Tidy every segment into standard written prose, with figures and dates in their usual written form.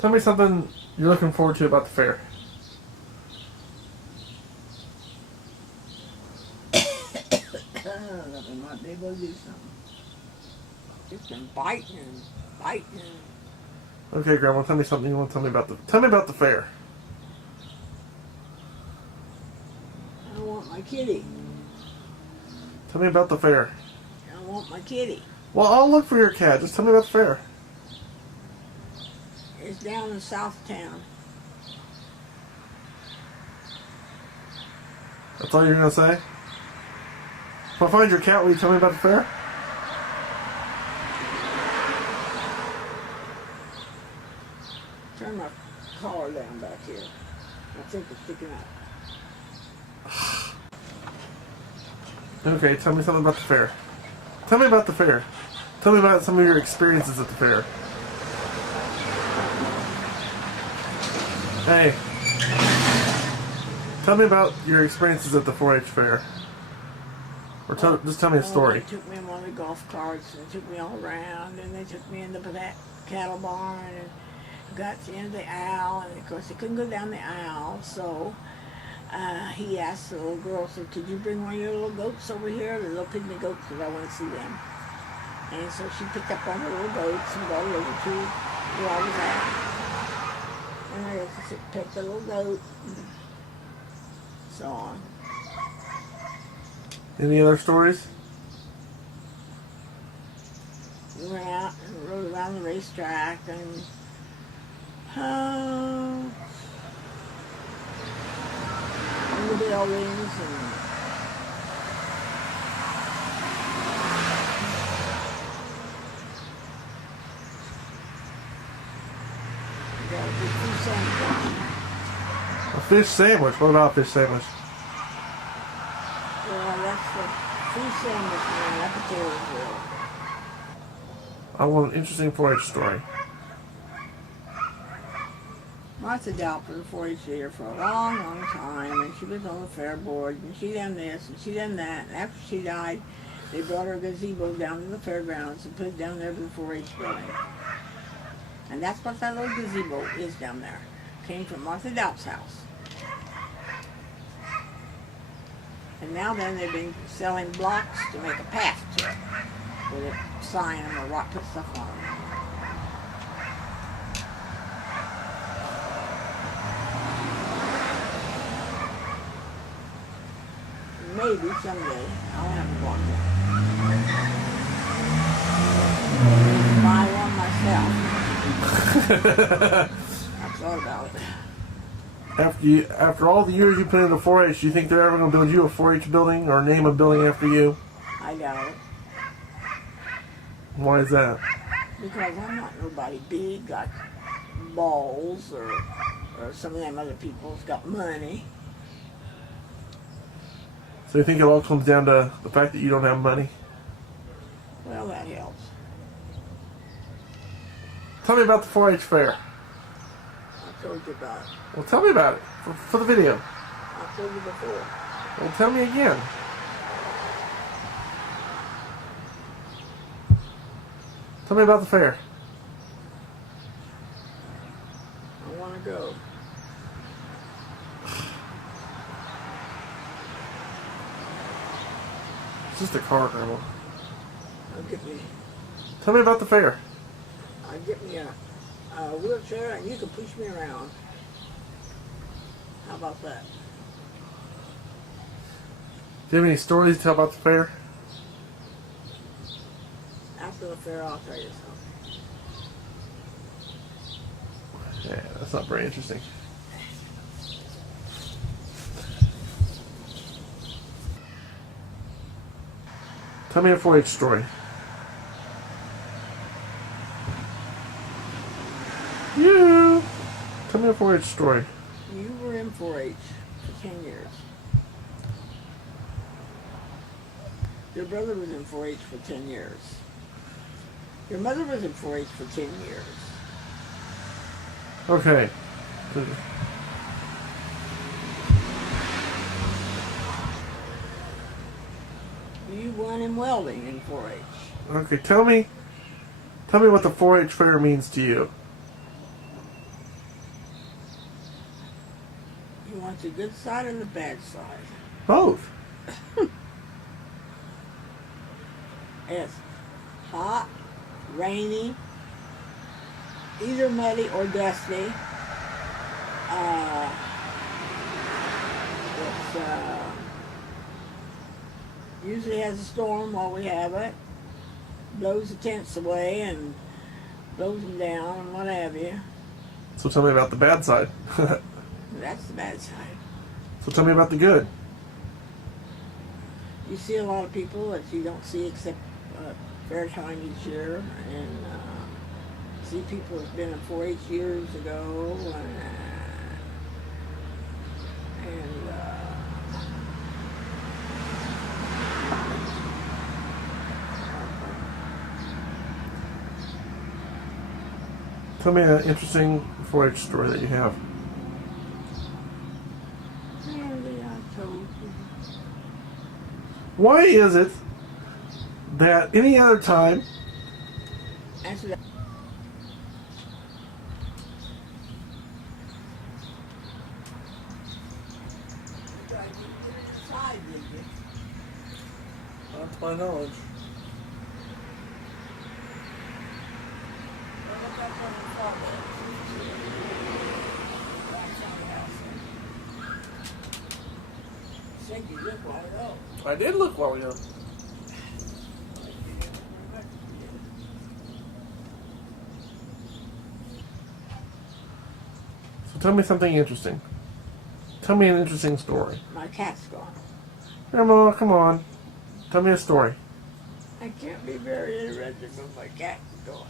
Tell me something you're looking forward to about the fair. We might be able to do something. Just been biting and biting. Okay, Grandma, tell me something you want to tell me about the. Tell me about the fair. I want my kitty. Tell me about the fair. I want my kitty. Well, I'll look for your cat. Just tell me about the fair. It's down in South Town. That's all you're gonna say? If I find your cat, will you tell me about the fair? Turn my collar down back here. I think it's sticking up. Okay, tell me something about the fair. Tell me about the fair. Tell me about some of your experiences at the fair. Hey. Tell me about your experiences at the 4-H fair. Or just tell me a story. They took me in one of the golf carts and took me all around, and they took me into that cattle barn and got to the end of the aisle, and of course they couldn't go down the aisle, so he asked the little girl, so could you bring one of your little goats over here, the little pygmy goats, because I want to see them. And so she picked up one of the little goats and brought it over to where I was at. And I just picked the little goat and so on. Any other stories? We went out and rode around the racetrack and in the buildings and we got a big fish sandwich. A fish sandwich? What about a fish sandwich? Yeah, that's the fish sandwich man, that potato grill. I want an interesting 4-H story. Martha Dalp was a 4-H leader for a long, long time, and she was on the fair board, and she done this, and she done that, and after she died, they brought her gazebo down to the fairgrounds and put it down there for the 4-H building. And that's what that little gazebo is down there. Came from Martha Dalp's house. And now then they've been selling blocks to make a path to it, with a sign and a rock, put stuff on it. Maybe someday I'll have a block one. Buy one myself. I've thought about it. After all the years you put into 4-H, do you think they're ever going to build you a 4-H building or name a building after you? I doubt it. Why is that? Because I'm not nobody big like Balls or some of them other people's got money. So you think it all comes down to the fact that you don't have money? Well, that helps. Tell me about the 4-H fair. I told you about it. Well, tell me about it for the video. I told you before. Well, tell me again. Tell me about the fair. I want to go. It's just a car, Grandma. Tell me about the fair. I'll get me a wheelchair and you can push me around. How about that? Do you have any stories to tell about the fair? After the fair, I'll tell you something. Yeah, that's not very interesting. Tell me a 4-H story. You. Tell me a 4-H story. You were in 4-H for 10 years. Your brother was in 4-H for 10 years. Your mother was in 4-H for 10 years. Okay. You won in welding in 4-H. Okay, tell me what the 4-H fair means to you. want the good side or the bad side? Both. It's hot, rainy, either muddy or dusty. It's usually has a storm while we have it. Blows the tents away and blows them down and what have you. So tell me about the bad side. That's the bad side. So tell me about the good. You see a lot of people that you don't see except fair time each year, and see people who've been in 4-H years ago, Tell me an interesting 4-H story that you have. Why is it that any other time Answer that. not to my knowledge. I did look while ago. So tell me something interesting. Tell me an interesting story. My cat's gone. Grandma, come on. Tell me a story. I can't be very interested when my cat's gone.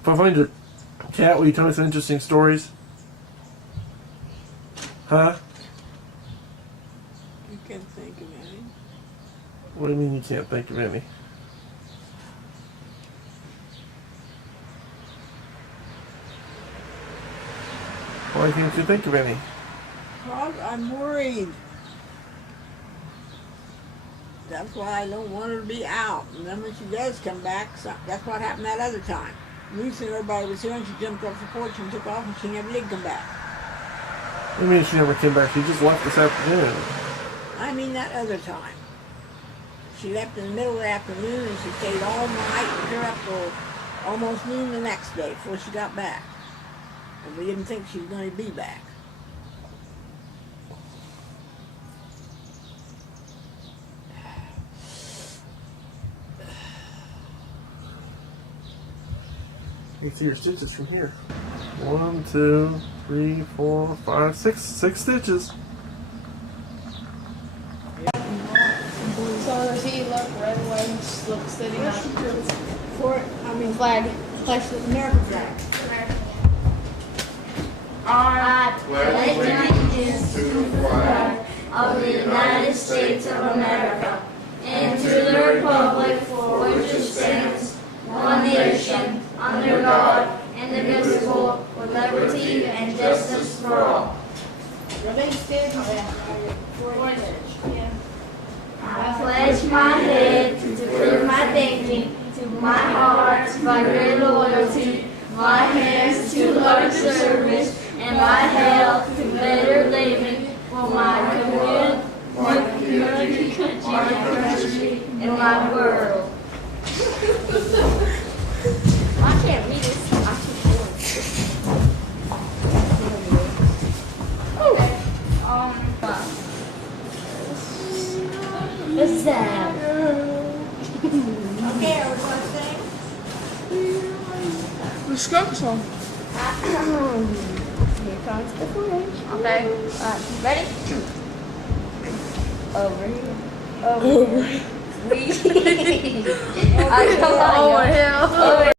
If I find your cat, will you tell me some interesting stories? Huh? You can't think of any. What do you mean you can't think of any? Why can't you think of any? Well, I'm worried. That's why I don't want her to be out. And then when she does come back, that's what happened that other time. Lucy and everybody was here and she jumped off the porch and took off and she never did come back. What do you mean she never came back? She just left this afternoon. I mean that other time. She left in the middle of the afternoon and she stayed all night and clear up till almost noon the next day before she got back. And we didn't think she was going to be back. You can see your stitches from here. 1, 2, 3, 4, 5, 6. 6 stitches. So does he look red, white, look sitting up? Flag. American flag. I pledge allegiance to the flag of the United States of America and to the republic for which it stands, one nation, under God, indivisible, with liberty and justice for all. I pledge my head to my thinking, to my heart by great loyalty, my hands to large service, and my health to better living for my community, my country, and my world. I can't read this. What's that? Okay, are we going to sing? The skunk song. Here comes the flash. Okay. Ready? Over here. Over here. I come on. Over here. Over